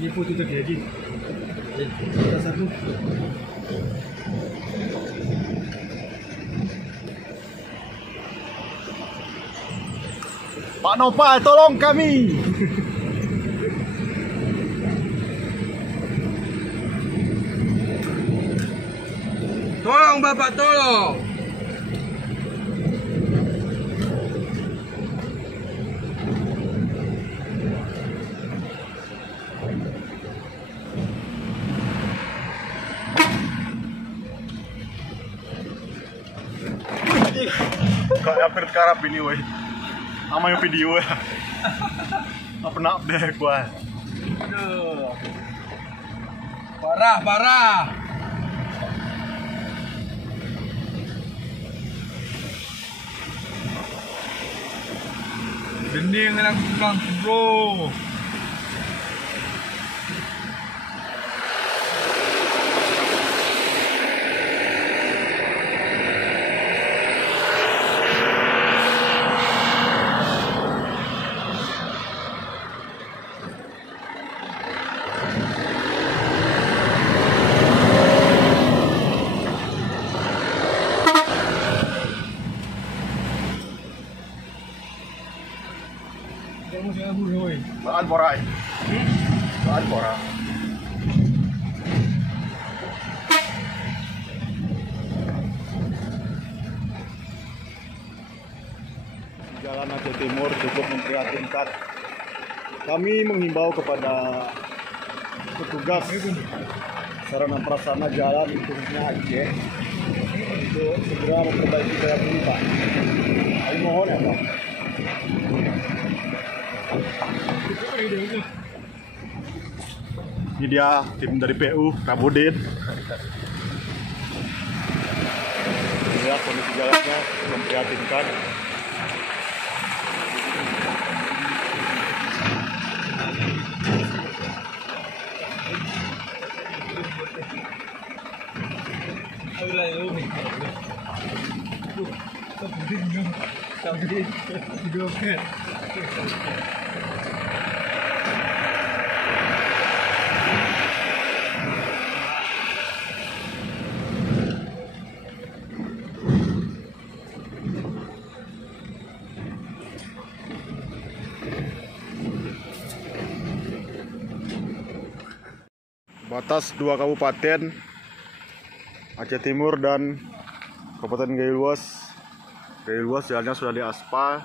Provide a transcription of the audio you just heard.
Ini foto terjadi. Salah satu. Pak Nopal, tolong kami. Tolong Bapak, tolong. Kayak hampir karap ini weh. Sama yang video ya. Apa nak deh gua. Aduh. Parah, parah. Bening lang bro. Saan borai? Saan bora? Jalan Aceh Timur cukup memprihatinkan. Kami menghimbau kepada petugas sarana prasarana jalan khususnya Aceh untuk segera memperbaiki jalan ini, Pak. Kami mohon ya, Pak. Ini dia tim dari PU Rabudin. Lihat kondisi jalannya memprihatinkan. Batas dua kabupaten Aceh Timur dan Kabupaten Gayo Luas. Gayo Luas jalannya sudah diaspal.